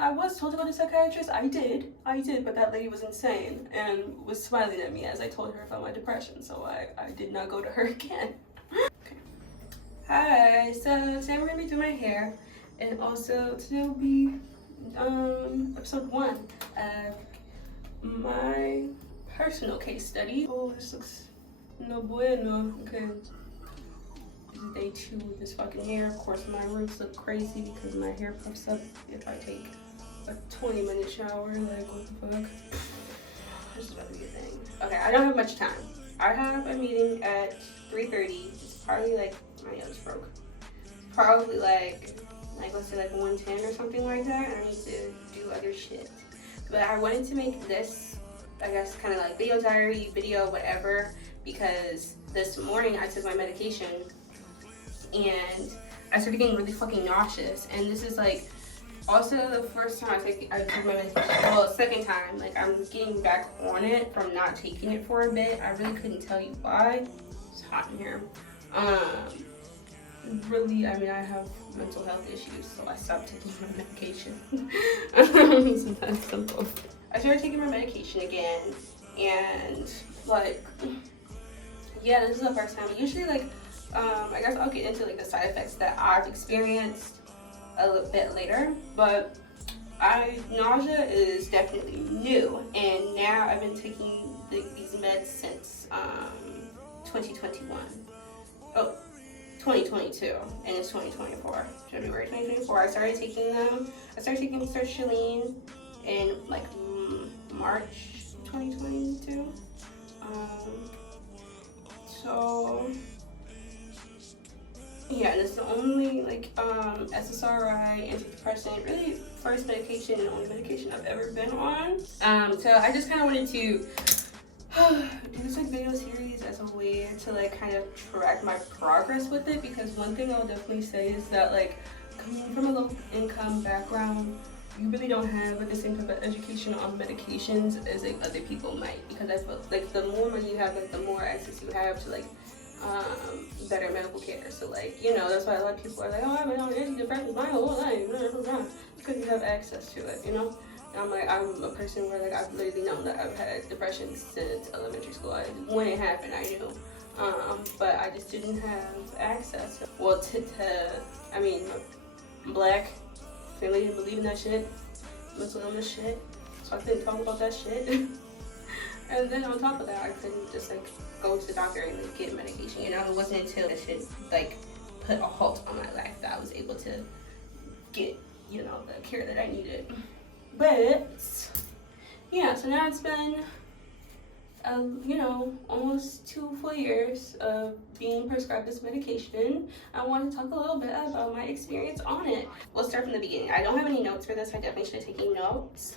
I was told to go to a psychiatrist. I did, but that lady was insane and was smiling at me as I told her about my depression, so I did not go to her again. Okay. Hi, so today we're gonna be doing my hair, and also today will be episode 1 of my personal case study. Oh, this looks no bueno. Okay. This is day 2 with this fucking hair. Of course, my roots look crazy because my hair puffs up if I take a 20-minute shower. Like, what the fuck? This is about to be a thing. Okay, I don't have much time. I have a meeting at 3:30. It's probably like, my nose broke. Probably like let's say like 1:10 or something like that. I need to do other shit. But I wanted to make this, I guess, kind of like video diary, video, whatever, because this morning I took my medication and I started getting really fucking nauseous. And this is like also the first time I took my medication. Well, second time. Like, I'm getting back on it from not taking it for a bit. I really couldn't tell you why. It's hot in here. Really, I mean, I have mental health issues, so I stopped taking my medication. So that's simple. I started taking my medication again, and like, yeah, this is the first time. Usually, like, I guess I'll get into like the side effects that I've experienced a little bit later, but nausea is definitely new, and now I've been taking these meds since 2021. Oh, 2022, and it's 2024. February 2024. I started taking them. I started taking sertraline in like March 2022. So yeah, and it's the only like SSRI antidepressant, really first medication and only medication I've ever been on. So I just kind of wanted to do this like video series as a way to like kind of track my progress with it, because one thing I'll definitely say is that, like, coming from a low income background, you really don't have like the same type of education on medications as like other people might, because I feel like the more money you have, like the more access you have to like better medical care. So like, you know, that's why a lot of people are like, oh, I've been on antidepressants my whole life, because you have access to it, you know. And I'm like, I'm a person where like I've literally known that I've had depression since elementary school. When it happened, I knew, but I just didn't have access. Well, I mean, I'm Black, family didn't believe in that shit, mental illness shit, so I couldn't talk about that shit. And then on top of that, I couldn't just like go to the doctor and like, get medication. You know, it wasn't until that shit like put a halt on my life that I was able to get, you know, the care that I needed. But yeah, so now it's been you know, almost 2 full years of being prescribed this medication. I want to talk a little bit about my experience on it. We'll start from the beginning. I don't have any notes for this. I definitely should have taken notes.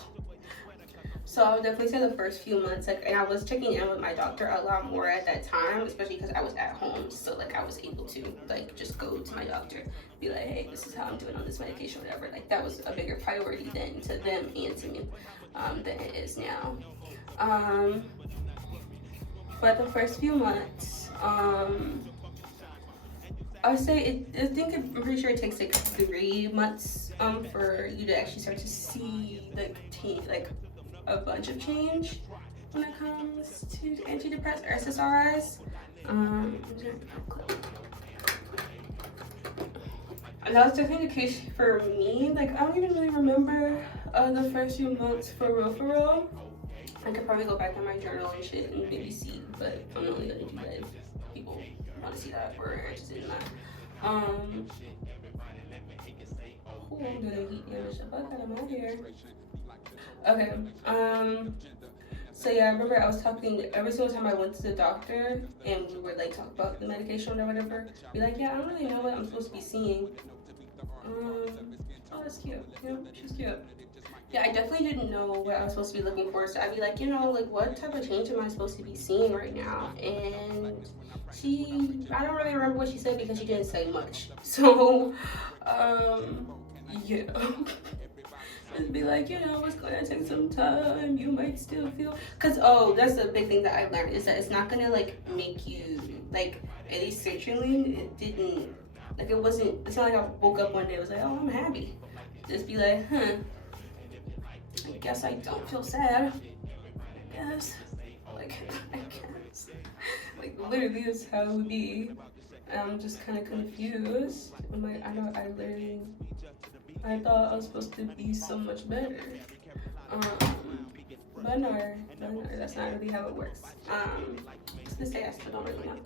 So I would definitely say the first few months, like, and I was checking in with my doctor a lot more at that time, especially because I was at home. So like I was able to like just go to my doctor, be like, hey, this is how I'm doing on this medication, whatever. Like that was a bigger priority then to them and to me than it is now. But the first few months, I would say I'm pretty sure it takes like 3 months for you to actually start to see like a bunch of change when it comes to antidepressants or SSRIs. And that was definitely the case for me. Like, I don't even really remember the first few months for real. I could probably go back in my journal and shit and maybe see, but I'm only gonna do that if people want to see that or are interested in that. I'm gonna heat damage the fuck out of my hair. Okay, so yeah, I remember I was talking every single time I went to the doctor and we would like talk about the medication or whatever, be like, yeah, I don't really know what I'm supposed to be seeing. Oh, that's cute. Yeah, she's cute. Yeah, I definitely didn't know what I was supposed to be looking for, so I'd be like, you know, like, what type of change am I supposed to be seeing right now? And I don't really remember what she said because she didn't say much. So, yeah. It'd be like, you know, it's gonna take some time, you might still feel, because that's a big thing that I learned, is that it's not gonna like make you, like, at least sertraline, it didn't, like, it's not like I woke up one day and was like, oh, I'm happy. Just be like, I guess I don't feel sad. I guess. Like, I guess. Like, literally, that's how it would be. And I'm just kind of confused. I'm like, I thought I was supposed to be so much better. But no, that's not really how it works. To this day, I still don't really know.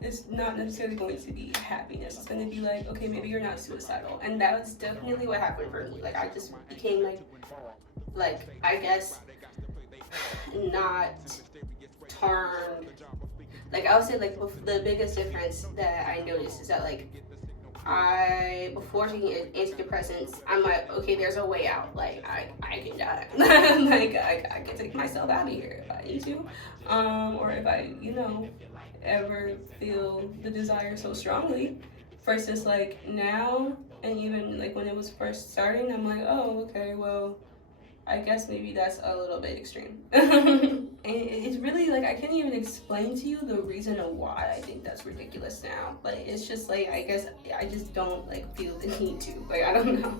It's not necessarily going to be happiness. It's going to be like, okay, maybe you're not suicidal. And that was definitely what happened for me. Like, I just became like I guess, not turned. Like, I would say, like, the biggest difference that I noticed is that, like, before taking antidepressants, I'm like, okay, there's a way out. Like, I can die. Like, I can take myself out of here if I need to. Or if I, ever feel the desire so strongly. Versus, like, now, and even, like, when it was first starting, I'm like, oh, okay, well, I guess maybe that's a little bit extreme. And it's really, like, I can't even explain to you the reason of why I think that's ridiculous now. But it's just, like, I guess I just don't, like, feel the need to. Like, I don't know.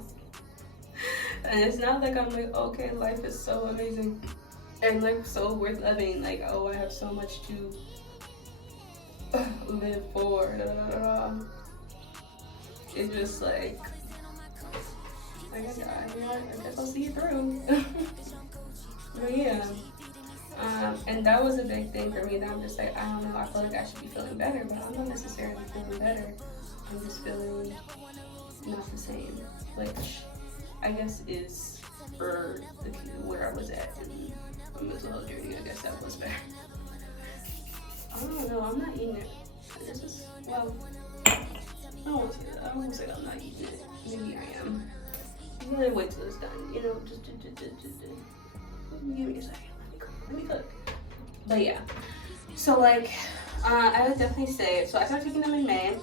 And it's not like I'm like, okay, life is so amazing and, like, so worth living. Like, oh, I have so much to live for. It's just, like, I guess I'll see it through. But yeah, and that was a big thing for me. That I'm just like, I don't know, I feel like I should be feeling better, but I'm not necessarily feeling better. I'm just feeling not the same, which I guess is for where I was at in my mental health journey. I guess that was better. I don't know, I'm not eating it. This is, well, I won't say that. I won't say that I'm not eating it. Maybe I am. I'm gonna wait till it's done, just give me a second. Let me cook. But yeah, so, like, I would definitely say, so I started taking them in May,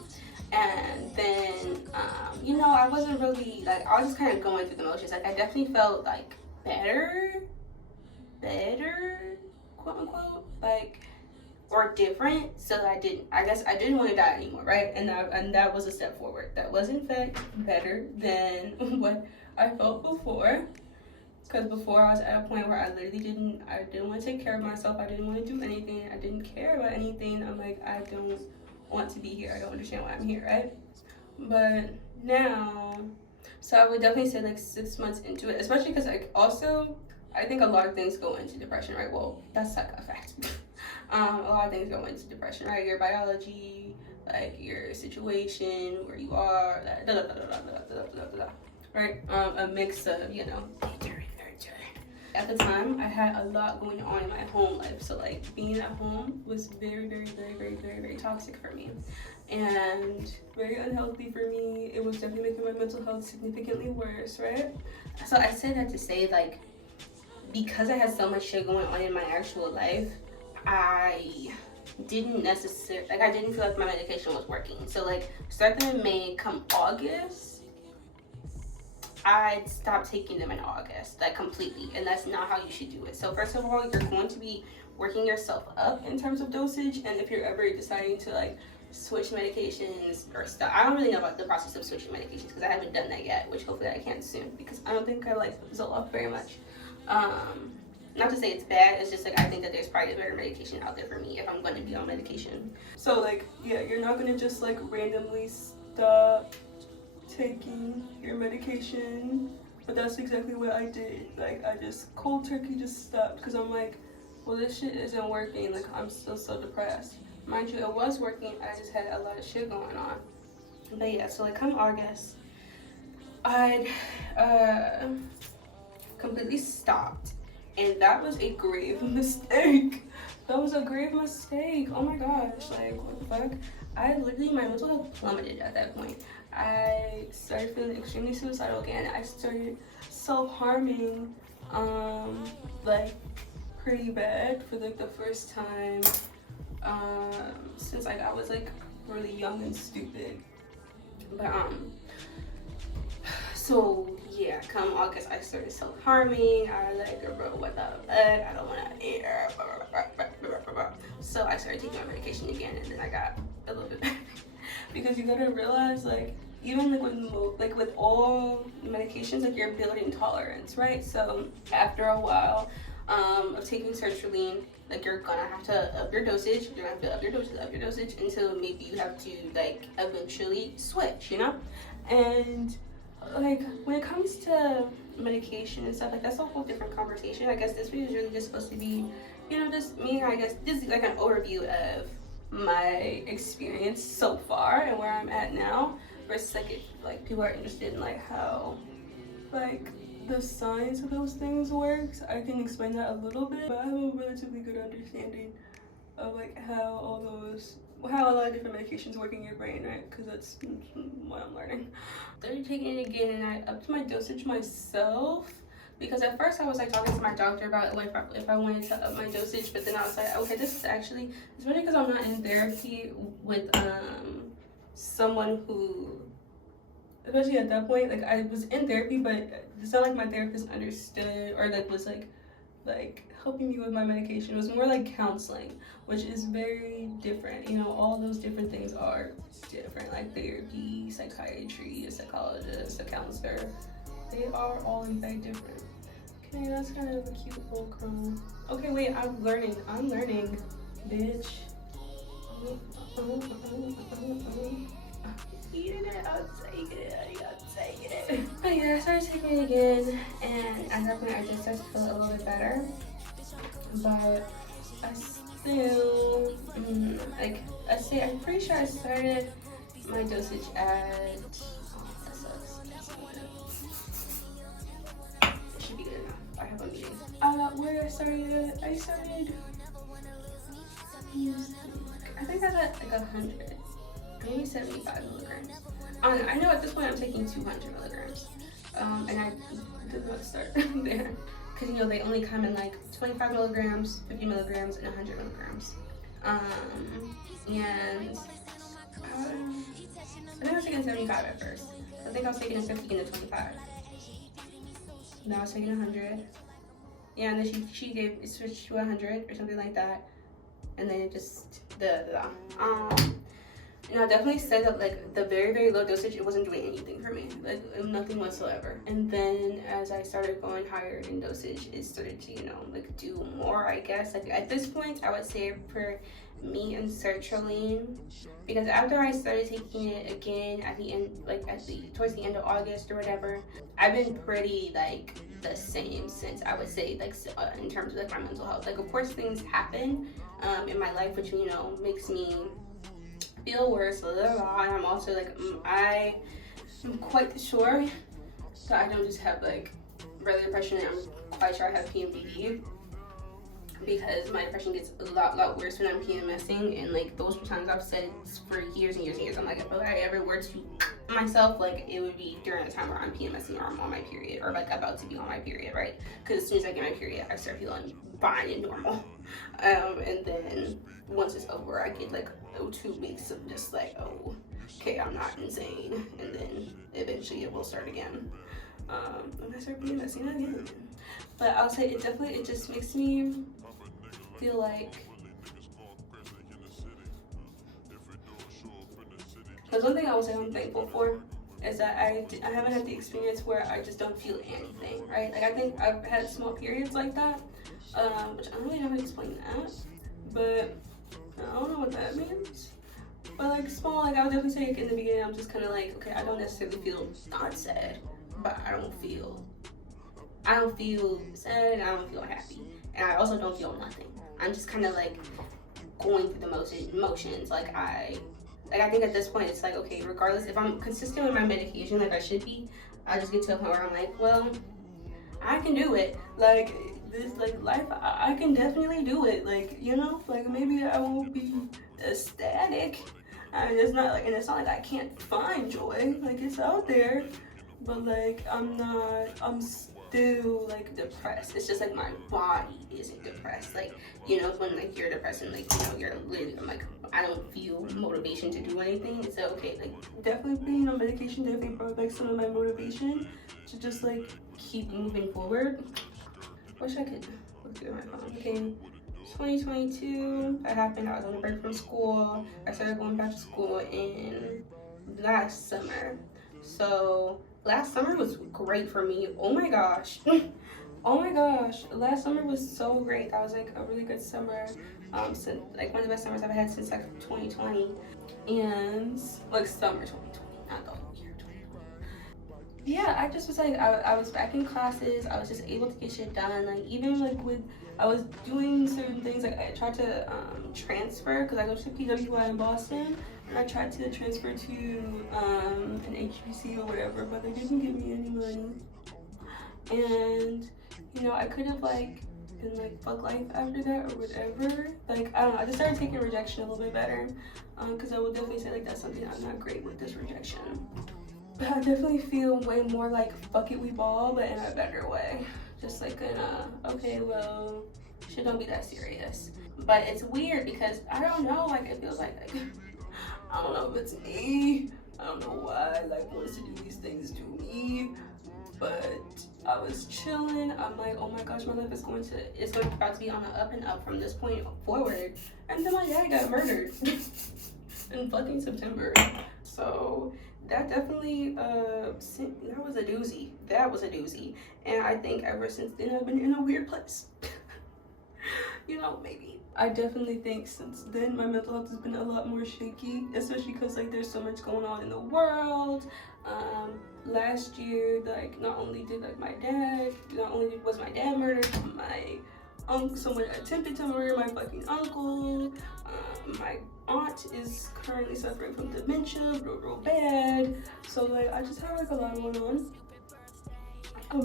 and then, I wasn't really, like, I was just kind of going through the motions. Like, I definitely felt, like, better, quote unquote, like, or different, so I guess I didn't want to die anymore, right? And that was a step forward. That was, in fact, better than what I felt before. Because before, I was at a point where I didn't want to take care of myself. I didn't want to do anything. I didn't care about anything. I'm like, I don't want to be here. I don't understand why I'm here, right? But now, so I would definitely say, like, 6 months into it, especially because, like, also, I think a lot of things go into depression, right? Well, that's, like, a fact. A lot of things go into depression, right? Your biology, like, your situation, where you are, right? A mix of, At the time, I had a lot going on in my home life. So, like, being at home was very, very, very, very, very, very toxic for me. And very unhealthy for me. It was definitely making my mental health significantly worse, right? So I say that to say, like, because I had so much shit going on in my actual life, I didn't feel like my medication was working. So, like, starting in May, come August, I stopped taking them in August, like, completely, and that's not how you should do it. So first of all, you're going to be working yourself up in terms of dosage, and if you're ever deciding to, like, switch medications or stuff, I don't really know about the process of switching medications because I haven't done that yet, which hopefully I can soon, because I don't think I like Zoloft very much. Not to say it's bad, it's just, like, I think that there's probably a better medication out there for me if I'm going to be on medication. So, like, yeah, you're not going to just, like, randomly stop taking your medication, but that's exactly what I did. Like, I just cold turkey just stopped because I'm like, well, this shit isn't working. Like, I'm still so depressed. Mind you, it was working. I just had a lot of shit going on. But yeah, so, like, come August, I'd completely stopped, and that was a grave mistake. That was a grave mistake. Oh my gosh, like, what the fuck? My mental health plummeted at that point. I started feeling extremely suicidal again. I started self-harming, like, pretty bad for, like, the first time, since, like, I was, like, really young and stupid. But, so, yeah, come August, I started self-harming. I like, bro, what the fuck? I don't want to air. So I started taking my medication again, and then I got a little bit better. Because you gotta realize, like, even like with all medications, like you're building tolerance, right? So after a while of taking sertraline, like you're gonna have to up your dosage. You're gonna have to up your dosage until maybe you have to like eventually switch, you know? And like when it comes to medication and stuff, like that's a whole different conversation. I guess this video is really just supposed to be, you know, just me, I guess, just like an overview of my experience so far and where I'm at now, versus like if like people are interested in like how like the science of those things works, I can explain that a little bit, but I have a relatively good understanding of like how a lot of different medications work in your brain, right? Because that's what I'm learning. Started taking it again, and I upped my dosage myself, because at first I was like talking to my doctor about if I wanted to up my dosage, but then I was like, okay, this is actually, it's really because I'm not in therapy with someone who, especially at that point, like I was in therapy, but it's not like my therapist understood or like was like helping me with my medication. It was more like counseling, which is very different. You know, all those different things are different, like therapy, psychiatry, a psychologist, a counselor. They are all in fact different. Okay, that's kind of a cute little curl. Okay, wait, I'm learning, bitch. Eating it, I'm taking it. But yeah, I started taking it again, and at that point I just started to feel a little bit better. But I still, I'm pretty sure I started my dosage at, it should be good enough. I have a meeting. Where I started, I think I got like 100, maybe 75 milligrams. I know at this point I'm taking 200 milligrams. And I did not start there. Because, you know, they only come in like 25 milligrams, 50 milligrams, and 100 milligrams. And I think I was taking 75 at first. I think I was taking a 50 and a 25. Now I was taking 100. Yeah, and then she gave it switched to 100 or something like that. And then it just, you know, I definitely said that like the very, very low dosage, it wasn't doing anything for me, like nothing whatsoever. And then as I started going higher in dosage, it started to, you know, like do more, I guess. Like at this point, I would say for me and sertraline, because after I started taking it again at the end, like towards the end of August or whatever, I've been pretty like the same since, I would say, like in terms of like my mental health. Like of course things happen in my life which, you know, makes me feel worse, and I'm also like, I am quite sure that I don't just have like regular depression. I'm quite sure I have PMDD, because my depression gets a lot worse when I'm PMSing, and like those times I've said it for years and years and years. I'm like, if I ever were to myself, like it would be during the time where I'm PMSing or I'm on my period, or like about to be on my period, right? Because as soon as I get my period, I start feeling fine and normal. And then once it's over, I get like 2 weeks of just like, oh, okay, I'm not insane, and then eventually it will start again. And I start PMSing again. But I'll say it just makes me feel like, because one thing I would say I'm thankful for is that I haven't had the experience where I just don't feel anything, right? Like I think I've had small periods like that, which I don't really know how to explain that, but I don't know what that means. But like small, like I would definitely say like, in the beginning I'm just kind of like, okay, I don't necessarily feel not sad, but I don't feel sad and I don't feel happy, and I also don't feel nothing. I'm just kind of like going through the motions. Like I think at this point it's like, okay, regardless if I'm consistent with my medication like I should be, I just get to a point where I'm like, well, I can do it. Like this, like life, I can definitely do it. Like, you know, like maybe I won't be ecstatic. I mean, it's not like, and it's not like I can't find joy. Like it's out there, but like I'm still like depressed. It's just like my body isn't depressed. Like, you know, when like you're depressed and like, you know, you're literally, I'm like, I don't feel motivation to do anything. It's like, okay, like definitely being on medication definitely brought back some of my motivation to just like keep moving forward. Wish I could look through my phone. Okay, 2022, that happened. I was on a break from school. I started going back to school in last summer. So last summer was great for me. Oh my gosh. Oh my gosh, last summer was so great. That was like a really good summer. Since like one of the best summers I've had since like 2020, and like summer 2020, not the whole year 2020. Yeah, I just was like I was back in classes. I was just able to get shit done. Like even like with I was doing certain things. Like I tried to transfer because I go to PWI in Boston, and I tried to transfer to an HBC or whatever, but they didn't give me any money. And you know, I could have like been like fuck life after that or whatever. Like I don't know, I just started taking rejection a little bit better, because I will definitely say like that's something I'm not great with, this rejection. But I definitely feel way more like fuck it we ball, but in a better way. Just like in a okay, well, shit don't be that serious. But it's weird because I don't know, like it feels like I don't know if it's me, I don't know why like wants to do these things to me. But I was chilling. I'm like, oh my gosh, my life is it's about to be on the up and up from this point forward. And then my dad got murdered in fucking September. So that definitely, that was a doozy. That was a doozy. And I think ever since then I've been in a weird place. You know, maybe. I definitely think since then my mental health has been a lot more shaky, especially because like there's so much going on in the world. Last year, like not only was my dad murdered, someone attempted to murder my fucking uncle. My aunt is currently suffering from dementia, real bad. So like I just have like a lot going on.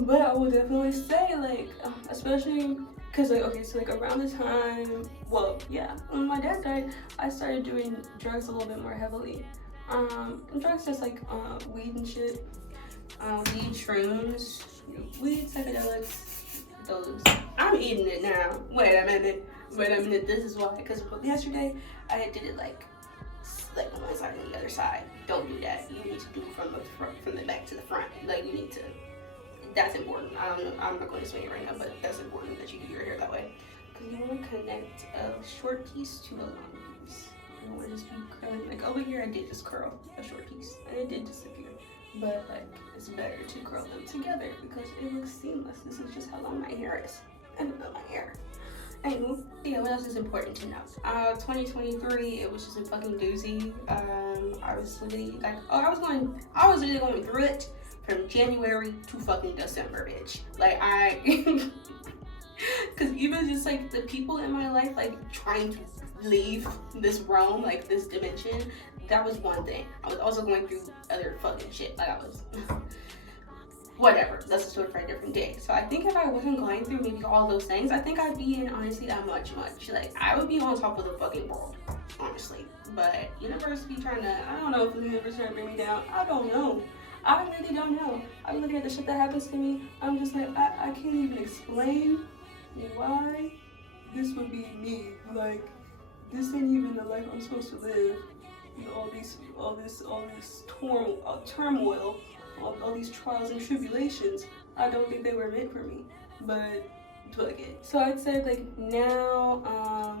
But I will definitely say like, especially because like okay, so like around the time, well yeah, when my dad died, I started doing drugs a little bit more heavily. Drugs just like weed and shit. Weed, shrooms, weed, psychedelics, those. I'm eating it now. Wait a minute. This is why. Because yesterday I did it like on one side and the other side. Don't do that. You need to do it from the back to the front. Like you need to. That's important. I'm not going to explain it right now, but that's important that you do your hair that way. Because you want to connect a short piece to a long piece. You don't want to just be curling. Like over here, I did just curl a short piece, and it did disappear. But like it's better to curl them together because it looks seamless. This is just how long my hair is. I don't know my hair. Anyway, yeah, what else is important to know? 2023, it was just a fucking doozy. I was literally like, I was literally going through it from January to fucking December, bitch. Like because even just like the people in my life, like trying to leave this realm, like this dimension, that was one thing. I was also going through other fucking shit. Like I was, whatever. That's a story for a different day. So I think if I wasn't going through maybe all those things, I think I'd be in honestly a much like I would be on top of the fucking world, honestly. But universe be trying to, I don't know if the universe trying to bring me down. I don't know. I really don't know. I'm looking at the shit that happens to me. I'm just like I can't even explain why this would be me. Like this ain't even the life I'm supposed to live. All this turmoil, all these trials and tribulations. I don't think they were meant for me, but fuck it. So I'd say like now,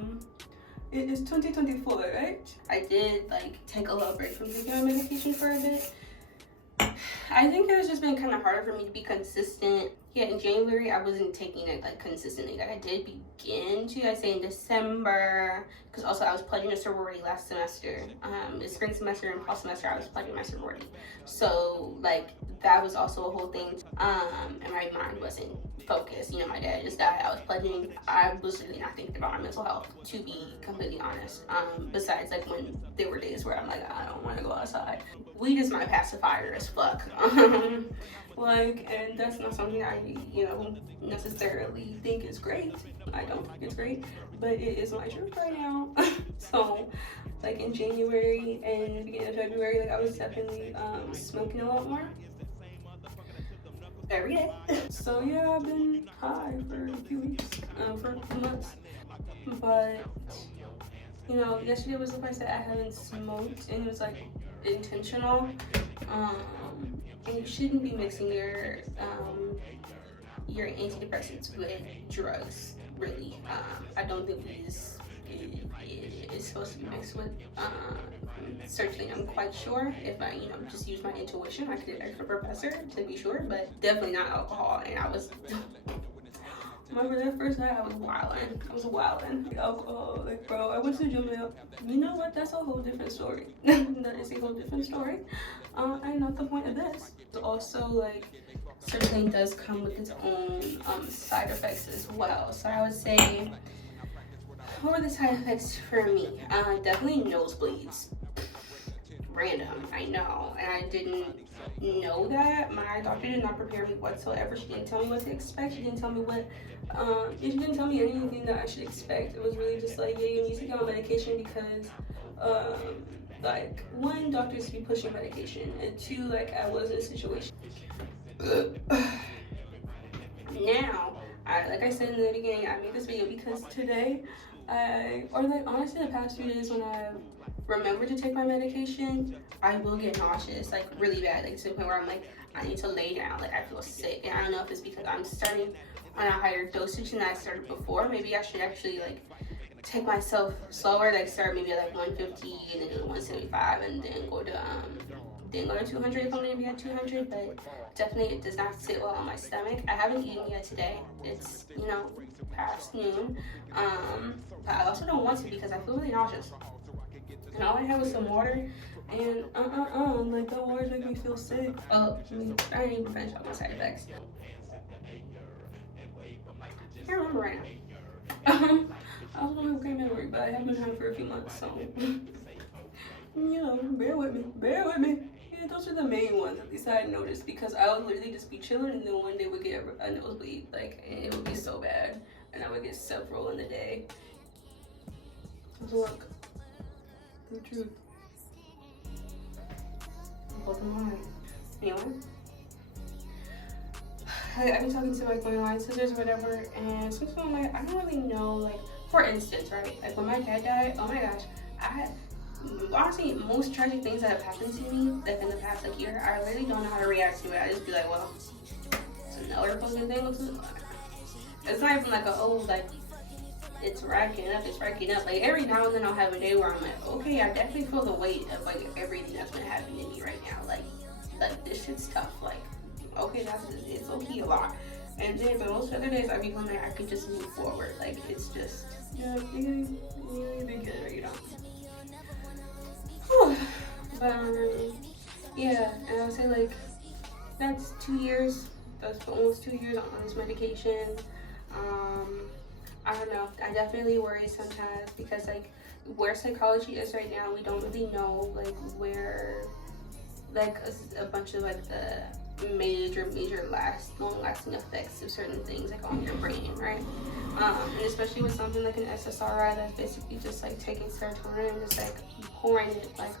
it is 2024, right? I did like take a little break from taking my medication for a bit. I think it was just been kind of harder for me to be consistent. Yeah, in January, I wasn't taking it like consistently. Like I did begin to, I'd say in December, because also I was pledging a sorority last semester. The spring semester and fall semester, I was pledging my sorority. So like that was also a whole thing. And my mind wasn't focused. You know, my dad just died. I was pledging. I was really not thinking about my mental health, to be completely honest. Besides like when there were days where I'm like, I don't want to go outside. Weed is my pacifier as fuck. Like, and that's not something I, necessarily think is great. I don't think it's great, but it is my truth right now. So, like in January and the beginning of February, like I was definitely smoking a lot more. Every day. So yeah, I've been high for a few weeks, for a few months. But, yesterday was the first day I hadn't smoked, and it was like intentional. And you shouldn't be mixing your antidepressants with drugs, really. I don't think weed is is supposed to be mixed with sertraline. I'm quite sure. If I, just use my intuition, I could ask the professor to be sure, but definitely not alcohol. And I was, remember that first night, I was wilding. Alcohol, like, bro, I went to the gym. You know what? That's a whole different story. That is a whole different story. And not the point of this. Also, like, sertraline does come with its own side effects as well. So I would say, what were the side effects for me? Definitely nosebleeds. Random, I know, and I didn't know that. My doctor did not prepare me whatsoever. She didn't tell me what to expect. She didn't tell me what, she didn't tell me anything that I should expect. It was really just like, yeah, you need to get on medication because, like, one, doctors be pushing medication, and two, like, I was in a situation. Now, like I said in the beginning, I made this video because today, honestly the past few days when I remember to take my medication, I will get nauseous, like really bad, like to the point where I'm like, I need to lay down, like I feel sick. And I don't know if it's because I'm starting on a higher dosage than I started before. Maybe I should actually like take myself slower, like start maybe at like 150 and then go to 175 and then go to 200 if I'm gonna be at 200, but definitely it does not sit well on my stomach. I haven't eaten yet today. It's, past noon. But I also don't want to because I feel really nauseous. And all I had was some water, and like that water's making me feel sick. Oh, I didn't even finish up my side effects. I can't remember right now. I don't have great memory, but I have been having for a few months, so bear with me. Yeah, those are the main ones, at least I had noticed, because I would literally just be chilling and then one day would get a nosebleed, like, and it would be so bad, and I would get several in the day. So look, the truth. Bottom line. Anyway, I've been talking to like my line sisters or whatever, and sometimes I'm like, I don't really know, like, for instance, right, like when my dad died, oh my gosh, honestly, most tragic things that have happened to me, like in the past like year, I really don't know how to react to it. I just be like, well, it's another fucking thing. It's not even like it's racking up. Like every now and then I'll have a day where I'm like, okay, I definitely feel the weight of like everything that's been happening to me right now. Like this shit's tough. Like, okay, it's okay a lot. And then but most other days I be feeling like I could just move forward. Like it's just, you be good, or you don't. But yeah, and I would say like that's 2 years. That's almost 2 years on this medication. I don't know. I definitely worry sometimes because like where psychology is right now, we don't really know like where like a bunch of like the major long-lasting effects of certain things like on your brain, right? And especially with something like an SSRI that's basically just like taking serotonin and just like pouring it like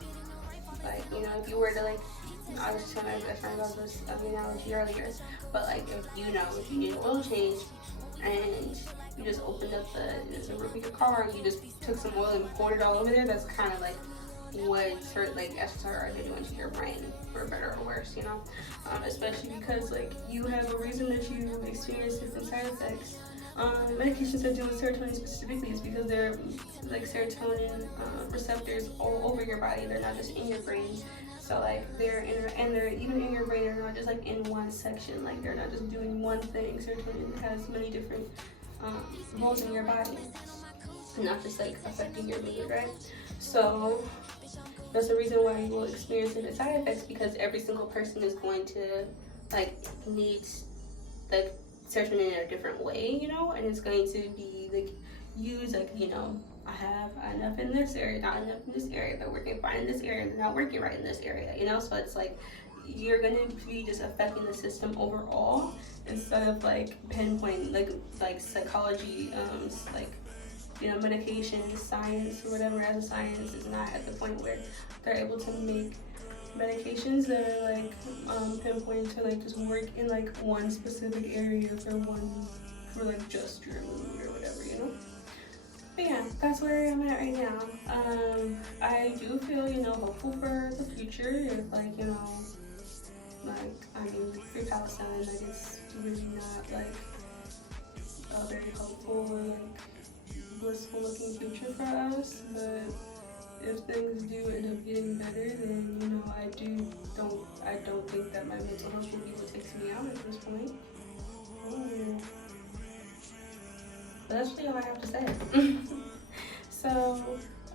if you were to like, I was just telling my best friend about this analogy earlier, but like if you need an oil change and you just opened up the roof of your car and you just took some oil and poured it all over there, that's kind of like what certain like SSRIs are doing to your brain, for better or worse, especially because like you have a reason that you experience different side effects. Medications that deal with serotonin specifically is because they're like serotonin receptors all over your body. They're not just in your brain. So like they're even in your brain. They're not just like in one section. Like they're not just doing one thing. Serotonin has many different roles in your body, not just like affecting your mood, right? So that's the reason why you will experience different side effects, because every single person is going to like needs like serotonin in a different way, and it's going to be like used like, I have enough in this area, not enough in this area, but working fine in this area and not working right in this area, so it's like you're going to be just affecting the system overall instead of like pinpointing like psychology, like medication science or whatever as a science is not at the point where they're able to make medications that are like pinpointed to like just work in like one specific area for like just your mood or whatever, But yeah, that's where I'm at right now. I do feel, hopeful for the future. If like, free Palestine, like it's really not like very hopeful or like blissful looking future for us, but if things do end up getting better, then you know I don't think that my mental health will be what takes me out at this point. But that's really all I have to say. So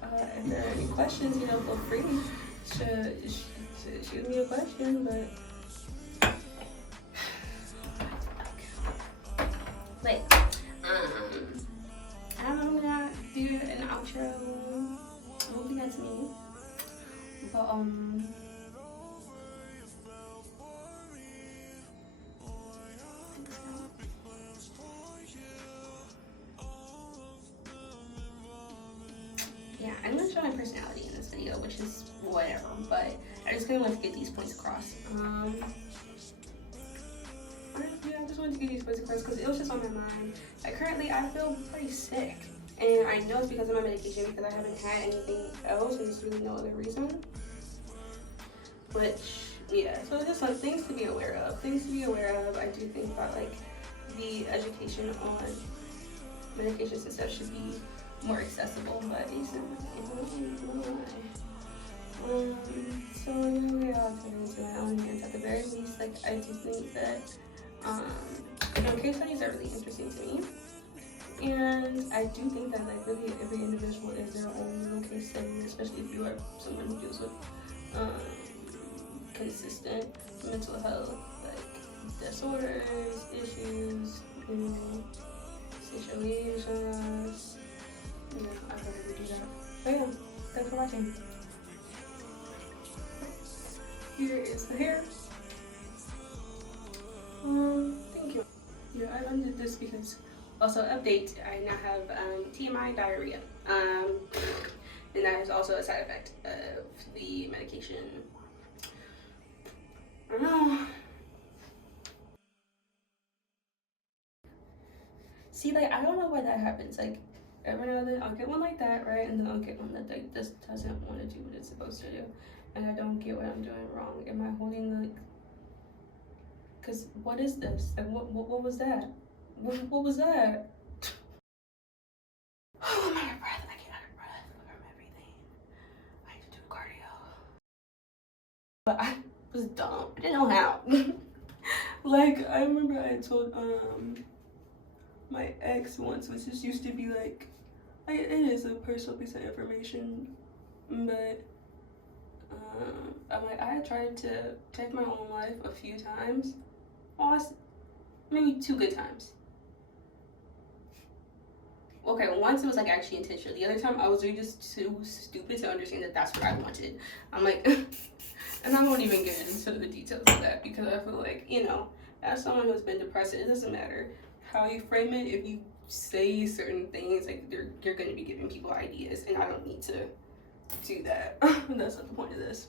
if there are any questions, you know, feel free to shoot me a question. But I'm gonna do an outro. I don't think that's me. But yeah, I'm gonna show my personality in this video, which is whatever, but I just kind of want to get these points across. Yeah, I just wanted to get these points across because it was just on my mind. Like currently, I feel pretty sick, and I know it's because of my medication because I haven't had anything else, and there's really no other reason. Which, yeah, so just some things to be aware of. Things to be aware of. I do think that like the education on medications and stuff should be more accessible, but it's not. So yeah, I'll turn into my own hands at the very least. Like I do think that case studies are really interesting to me, and I do think that like really every individual is their own little case study, especially if you are someone who deals with consistent mental health like disorders, issues, you know, situations. Yeah, I gotta do that. But yeah, thanks for watching. Here is the hair. Thank you. Yeah, I undid this because also update. I now have TMI diarrhea. And that is also a side effect of the medication. I don't know. See, like I don't know why that happens. Like every now and then I'll get one like that, right? And then I'll get one that like just doesn't want to do what it's supposed to do. And I don't get what I'm doing wrong. Am I holding like, cause what is this? Like what was that? What was that? Oh, I'm out of breath. I get out of breath from everything. I need to do cardio. But I was dumb. I didn't know how. Like I remember I told my ex once, which just used to be like it is a personal piece of information, but I'm like, I tried to take my own life a few times. Lost maybe 2 good times. Okay, once it was like actually intentional. The other time I was really just too stupid to understand that that's what I wanted. I'm like, and I won't even get into the details of that because I feel like, you know, as someone who's been depressed, it doesn't matter how you frame it. If you say certain things, like you're going to be giving people ideas, and I don't need to do that. That's not the point of this.